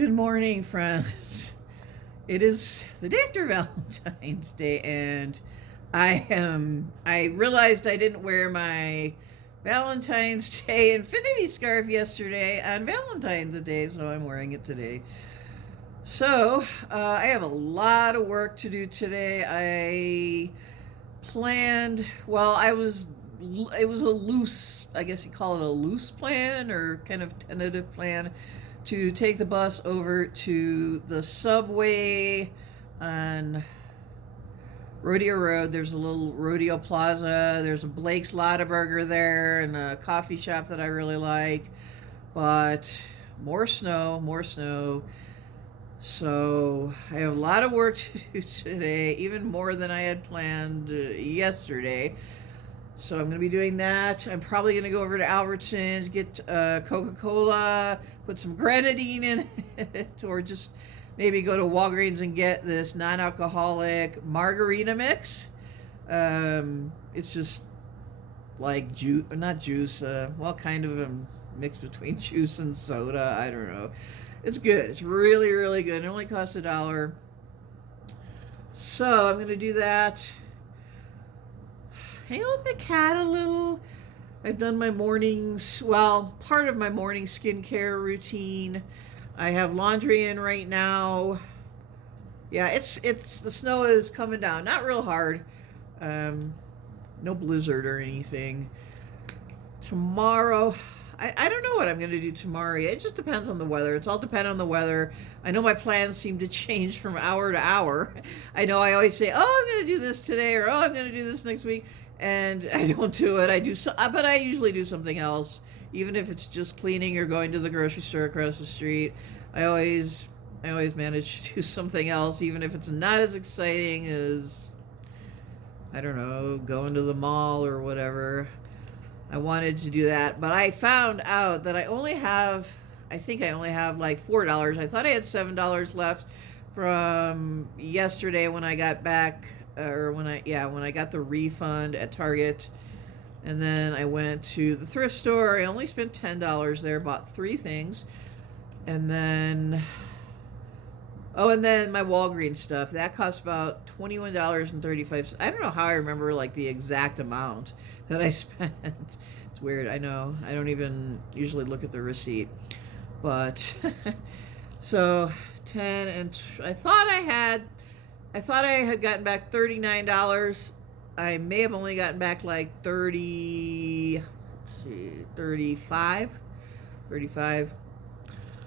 Good morning, friends. It is the day after Valentine's Day, and I realized I didn't wear my Valentine's Day infinity scarf yesterday on Valentine's Day, so I'm wearing it today. So, I have a lot of work to do today. It was a loose, I guess you call it a loose plan or kind of tentative plan to take the bus over to the subway on Rodeo Road. There's a little rodeo plaza. There's a Blake's Lottaburger there and a coffee shop that I really like. But more snow, more snow. So I have a lot of work to do today, even more than I had planned yesterday. So I'm going to be doing that. I'm probably going to go over to Albertsons, get Coca-Cola, put some grenadine in it, or just maybe go to Walgreens and get this non-alcoholic margarita mix. It's just like juice, not juice, kind of a mix between juice and soda. I don't know. It's good. It's really, really good. It only costs $1. So I'm going to do that. Hang out with my cat a little. I've done my mornings, part of my morning skincare routine. I have laundry in right now. Yeah, it's the snow is coming down. Not real hard. No blizzard or anything. Tomorrow, I don't know what I'm going to do tomorrow. It just depends on the weather. It's all dependent on the weather. I know my plans seem to change from hour to hour. I know I always say, oh, I'm going to do this today, or oh, I'm going to do this next week. And I don't do it. But I usually do something else, even if it's just cleaning or going to the grocery store across the street. I always manage to do something else, even if it's not as exciting as, I don't know, going to the mall or whatever. I wanted to do that, but I found out that I think I only have like $4. I thought I had $7 left from yesterday when I got back, or when I got the refund at Target. And then I went to the thrift store. I only spent $10 there, bought 3 things. And then my Walgreens stuff, that cost about $21.35. I don't know how I remember like the exact amount that I spent. It's weird, I know. I don't even usually look at the receipt. But so 10 and I thought I had gotten back $39. I may have only gotten back like 35.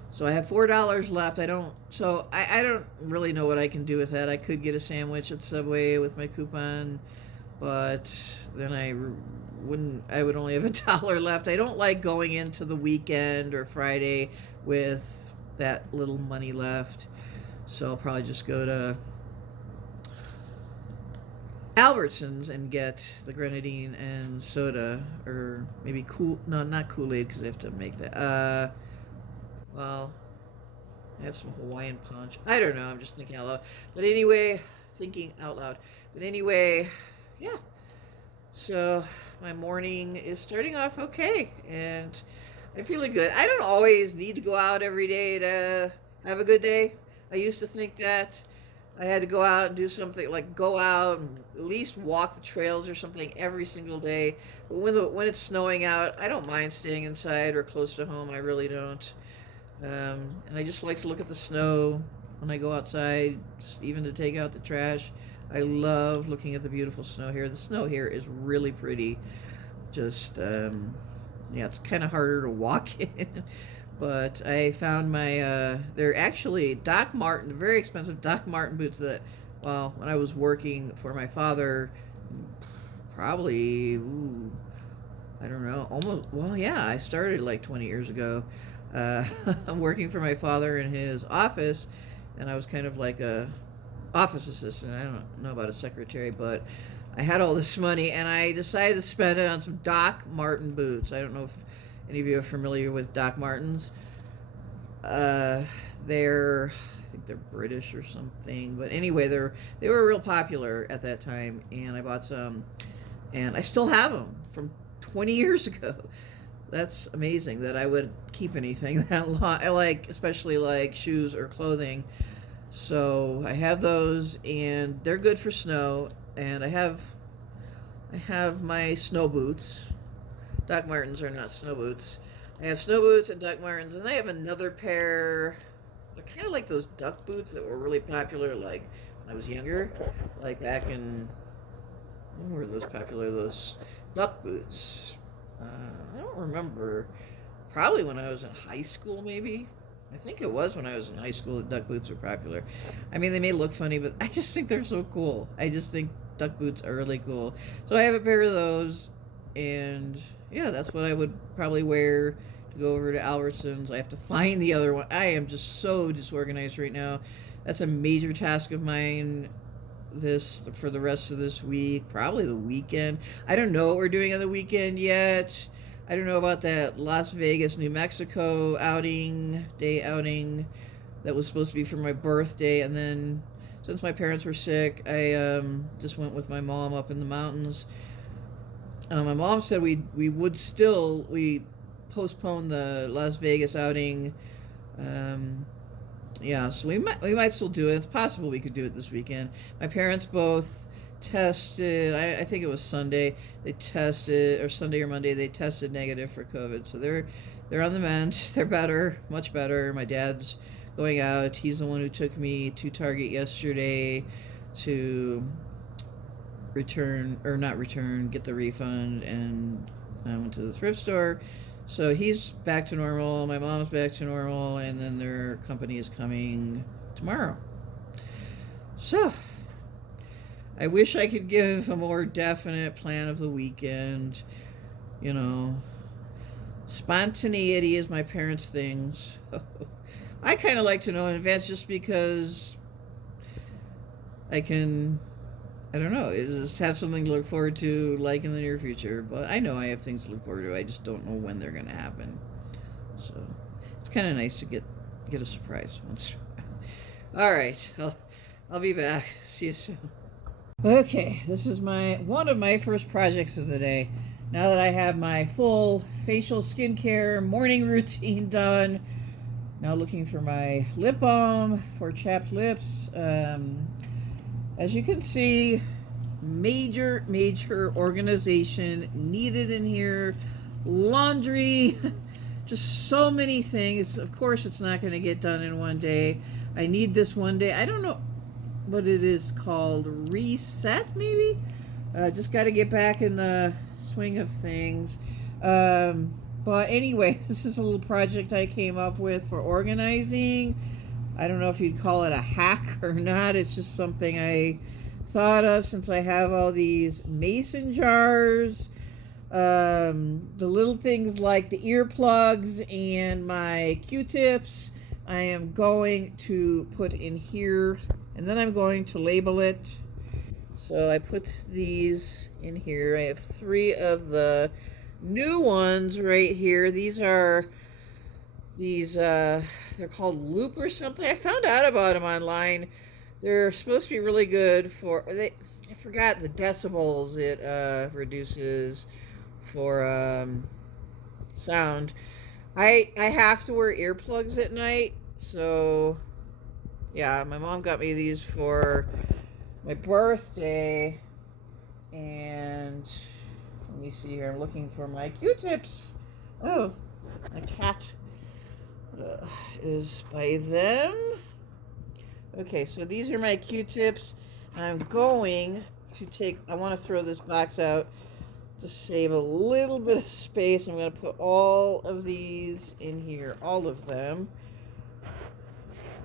So I have $4 left. I don't really know what I can do with that. I could get a sandwich at Subway with my coupon, but then I would only have $1 left. I don't like going into the weekend or Friday with that little money left. So I'll probably just go to Albertsons and get the grenadine and soda, or maybe not Kool-Aid because I have to make that. I have some Hawaiian punch. I don't know. I'm just thinking out loud. But anyway, yeah. So my morning is starting off okay, and I'm feeling good. I don't always need to go out every day to have a good day. I used to think that I had to go out and do something, like go out and at least walk the trails or something every single day. But when it's snowing out, I don't mind staying inside or close to home. I really don't. And I just like to look at the snow when I go outside, even to take out the trash. I love looking at the beautiful snow here. The snow here is really pretty. Just, it's kind of harder to walk in. But I found they're actually Doc Marten, very expensive Doc Marten boots that, when I was working for my father, probably, I don't know, I started like 20 years ago. I'm working for my father in his office, and I was kind of like a office assistant. I don't know about a secretary, but I had all this money, and I decided to spend it on some Doc Marten boots. I don't know if any of you are familiar with Doc Martens. I think they're British or something, but anyway, they were real popular at that time, and I bought some, and I still have them from 20 years ago. That's amazing that I would keep anything that long. I like, especially like shoes or clothing. So I have those, and they're good for snow. And I have my snow boots. Doc Martens are not snow boots. I have snow boots and Doc Martens, and I have another pair. They're kind of like those duck boots that were really popular, like when I was younger, like back in, when were those popular? Those duck boots. I don't remember. Probably when I was in high school, maybe. I think it was when I was in high school that duck boots were popular. I mean, they may look funny, but I just think they're so cool. I just think duck boots are really cool. So I have a pair of those, and yeah, that's what I would probably wear to go over to Albertsons. I have to find the other one. I am just so disorganized right now. That's a major task of mine this for the rest of this week, probably the weekend. I don't know what we're doing on the weekend yet. I don't know about that Las Vegas, New Mexico day outing that was supposed to be for my birthday, and then since my parents were sick, I just went with my mom up in the mountains. My mom said we postpone the Las Vegas outing. Yeah, so we might still do it. It's possible we could do it this weekend. My parents both tested. I think it was Sunday. They tested, or Sunday or Monday. They tested negative for COVID. So they're on the mend. They're better, much better. My dad's going out. He's the one who took me to Target yesterday to get the refund, and I went to the thrift store. So he's back to normal, my mom's back to normal, and then their company is coming tomorrow. So, I wish I could give a more definite plan of the weekend. You know, spontaneity is my parents' thing. So I kind of like to know in advance just because I don't know, just have something to look forward to, like in the near future. But I know I have things to look forward to. I just don't know when they're going to happen. So it's kind of nice to get a surprise once. All right, I'll be back. See you soon. Okay, this is one of my first projects of the day. Now that I have my full facial skincare morning routine done, now looking for my lip balm for chapped lips. As you can see, major organization needed in here. Laundry, just so many things. Of course, it's not going to get done in one day. I need this one day. I don't know what it is called. Reset, maybe? Just got to get back in the swing of things. But anyway, this is a little project I came up with for organizing. I don't know if you'd call it a hack or not. It's just something I thought of since I have all these mason jars. The little things like the earplugs and my Q-tips I am going to put in here, and then I'm going to label it. So I put these in here. I have 3 of the new ones right here. They're called Loop or something. I found out about them online. They're supposed to be really good I forgot the decibels it reduces for sound. I have to wear earplugs at night, so yeah, my mom got me these for my birthday, and let me see here. I'm looking for my Q-tips. Oh, my cat is by them. Okay, so these are my Q-tips, and I'm going to I want to throw this box out to save a little bit of space. I'm going to put all of these in here, all of them.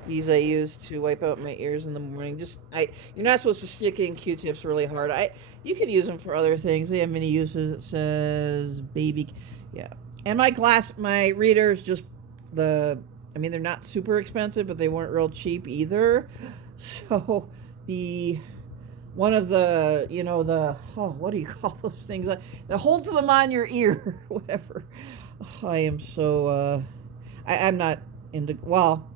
These I use to wipe out my ears in the morning. You're not supposed to stick in Q-tips really hard. You can use them for other things. They have many uses. It says baby, yeah. And my readers they're not super expensive, but they weren't real cheap either. So one of the, what do you call those things? That holds them on your ear, whatever. I am so, I'm not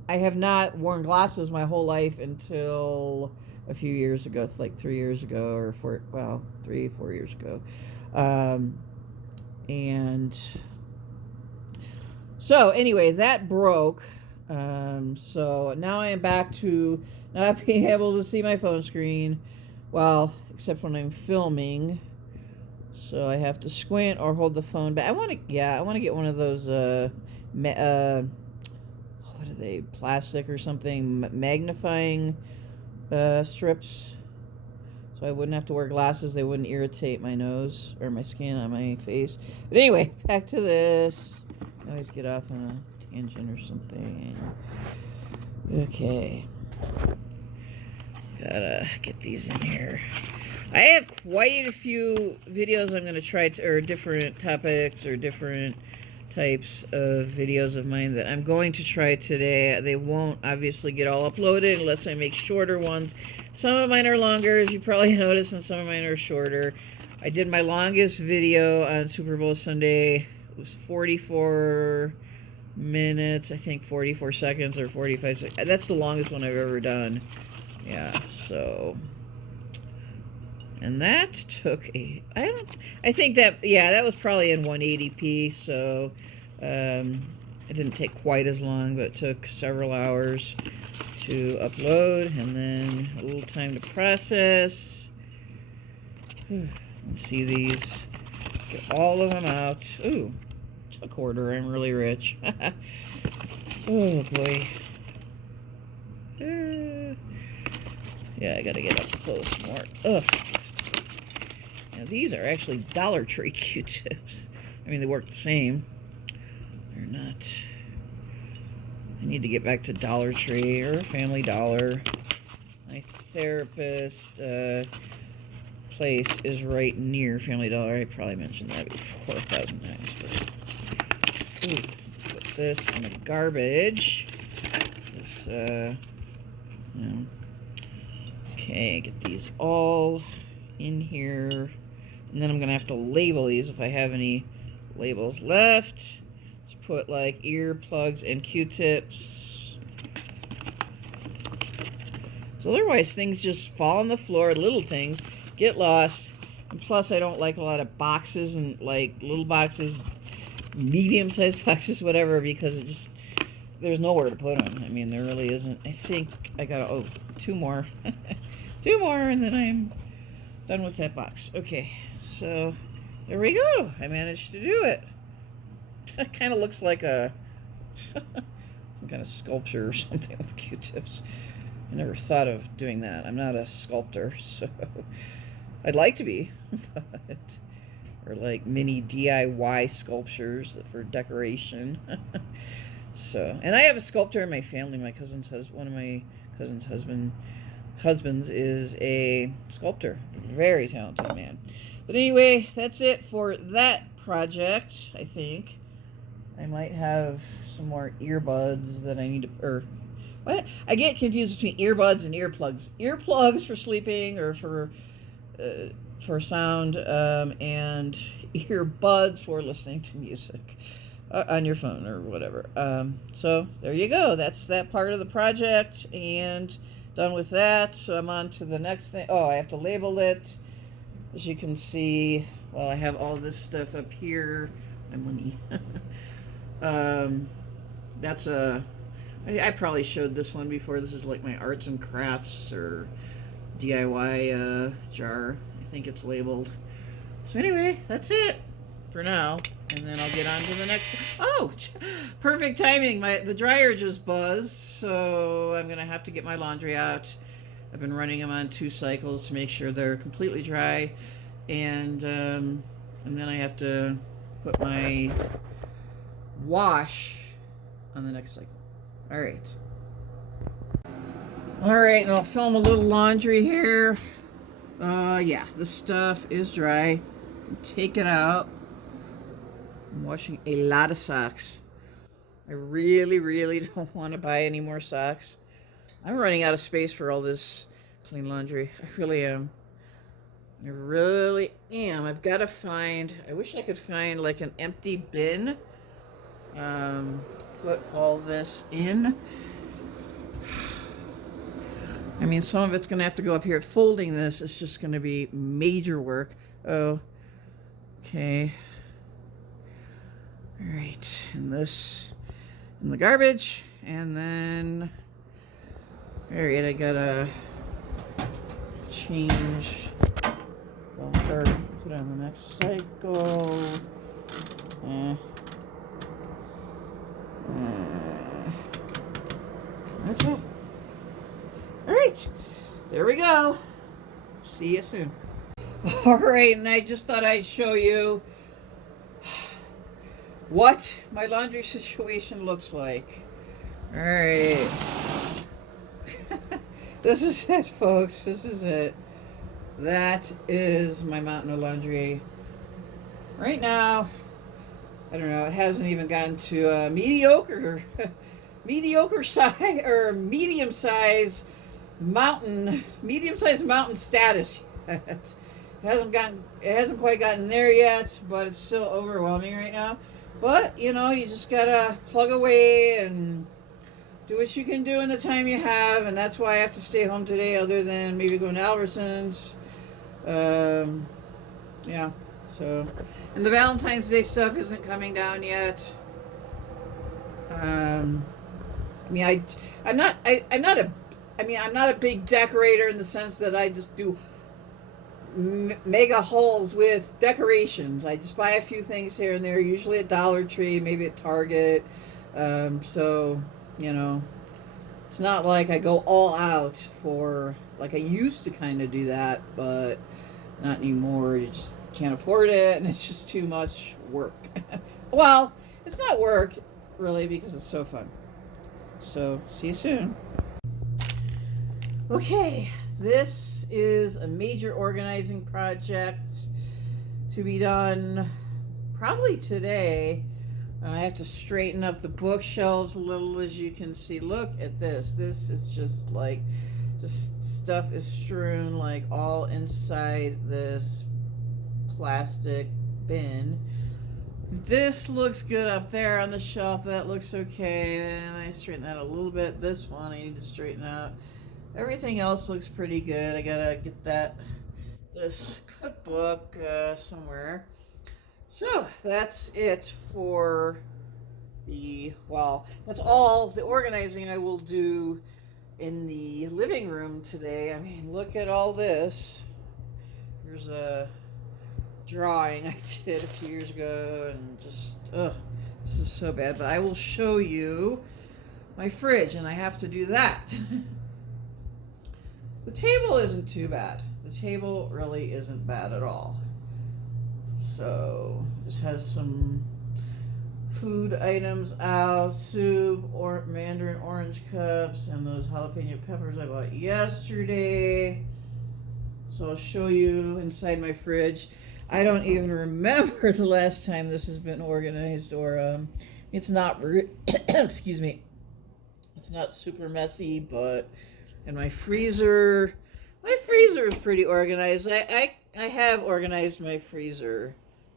I have not worn glasses my whole life until a few years ago. It's like 3 years ago, or 3, 4 years ago. And So anyway, that broke. So now I am back to not being able to see my phone screen. Well, except when I'm filming. So I have to squint or hold the phone back. I want to get one of those, what are they, plastic or something, magnifying strips. So I wouldn't have to wear glasses. They wouldn't irritate my nose or my skin on my face. But anyway, back to this. I always get off on a tangent or something. Okay. Gotta get these in here. I have quite a few videos I'm going to try to, or different topics or different types of videos of mine that I'm going to try today. They won't obviously get all uploaded unless I make shorter ones. Some of mine are longer, as you probably noticed, and some of mine are shorter. I did my longest video on Super Bowl Sunday. It was 44 minutes, I think 44 seconds or 45 seconds. That's the longest one I've ever done. Yeah, so... And that took I think that, yeah, that was probably in 180p, so it didn't take quite as long, but it took several hours to upload, and then a little time to process. Let's see these. Get all of them out. Ooh, a quarter. I'm really rich. Oh, boy. Yeah, I gotta get up close more. Ugh. Now, these are actually Dollar Tree Q-tips. I mean, they work the same. They're not... I need to get back to Dollar Tree or Family Dollar. My therapist place is right near Family Dollar. I probably mentioned that before 1,000 times. But, ooh, put this in the garbage. This, you know. Okay, get these all in here. And then I'm going to have to label these if I have any labels left. Just put like earplugs and Q-tips. So otherwise things just fall on the floor, little things, get lost. And plus I don't like a lot of boxes and like little boxes, medium-sized boxes, whatever, because it just, there's nowhere to put them. I mean, there really isn't. I think I got, two more. Two more and then I'm done with that box. Okay, so there we go. I managed to do it. It kind of looks like a some kind of sculpture or something with Q-tips. I never thought of doing that. I'm not a sculptor, so I'd like to be, but, or like mini DIY sculptures for decoration. So, and I have a sculptor in my family. My cousin's one of my cousin's husbands is a sculptor. Very talented man. But anyway, that's it for that project, I think. I might have some more earbuds that I need to, or what? I get confused between earbuds and earplugs. Earplugs for sleeping or for sound, and earbuds for listening to music on your phone or whatever. So there you go. That's that part of the project, and done with that. So I'm on to the next thing. Oh, I have to label it. As you can see, well, I have all this stuff up here. My money. That's I probably showed this one before. This is like my arts and crafts or DIY jar. I think it's labeled. So anyway, that's it for now. And then I'll get on to the next. Oh, perfect timing. The dryer just buzzed, so I'm gonna have to get my laundry out. I've been running them on 2 cycles to make sure they're completely dry, and then I have to put my wash on the next cycle. All right. All right, and I'll film a little laundry here. Yeah, this stuff is dry. Take it out. I'm washing a lot of socks. I really, really don't want to buy any more socks. I'm running out of space for all this clean laundry. I really am. I really am. I've got to find, I wish I could find like an empty bin. Put all this in. I mean, some of it's going to have to go up here. Folding this is just going to be major work. Oh, okay. All right, and this in the garbage. And then, alright, I gotta change, or put on the next cycle. Okay. Alright, there we go. See you soon. Alright, and I just thought I'd show you what my laundry situation looks like. Alright. This is it, folks. This is it. That is my mountain of laundry. Right now, I don't know, it hasn't even gotten to a mediocre size or medium-sized mountain status yet. It hasn't quite gotten there yet, but it's still overwhelming right now. But, you know, you just gotta plug away and do what you can do in the time you have, and that's why I have to stay home today, other than maybe going to Albertsons. Yeah, so, and the Valentine's Day stuff isn't coming down yet. I mean, I'm not a big decorator in the sense that I just do mega hauls with decorations. I just buy a few things here and there, usually at Dollar Tree, maybe at Target. So, you know, it's not like I go all out for, like I used to kind of do that, but not anymore. You just can't afford it, and it's just too much work. Well, it's not work, really, because it's so fun. So, see you soon. Okay, this is a major organizing project to be done probably today. I have to straighten up the bookshelves a little, as you can see. Look at this. This is just like, just stuff is strewn like all inside this plastic bin. This looks good up there on the shelf. That looks okay. And I straighten that a little bit. This one I need to straighten out. Everything else looks pretty good. I gotta get this cookbook somewhere. So that's it for that's all the organizing I will do in the living room today. I mean, look at all this. Here's a drawing I did a few years ago, and just, this is so bad. But I will show you my fridge, and I have to do that. The table isn't too bad. The table really isn't bad at all. So this has some food items out, soup, or mandarin orange cups, and those jalapeno peppers I bought yesterday. So I'll show you inside my fridge. I don't even remember the last time this has been organized, or it's not excuse me, it's not super messy. But and my freezer is pretty organized. I have organized my freezer.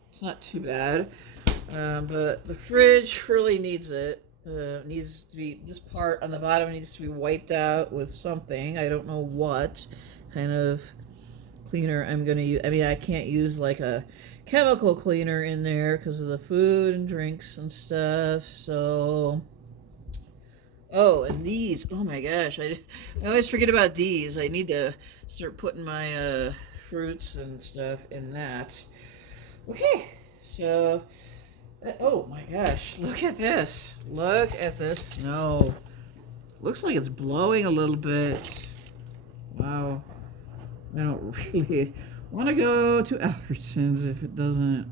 It's not too bad. But the fridge really needs it. Needs to be, this part on the bottom needs to be wiped out with something. I don't know what kind of cleaner I'm going to use. I mean, I can't use like a chemical cleaner in there because of the food and drinks and stuff. So, oh, and these, oh my gosh, I always forget about these. I need to start putting my fruits and stuff in that. Okay, so, oh my gosh, look at this. Look at this snow. Looks like it's blowing a little bit. Wow. I don't really want to go to Albertsons if it doesn't,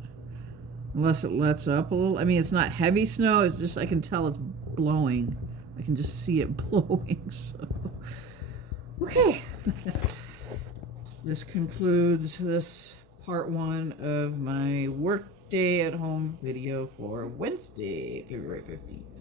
unless it lets up a little. I mean, it's not heavy snow. It's just, I can tell it's blowing. I can just see it blowing. So, okay. This concludes this part 1 of my work day at home video for Wednesday, February 15th.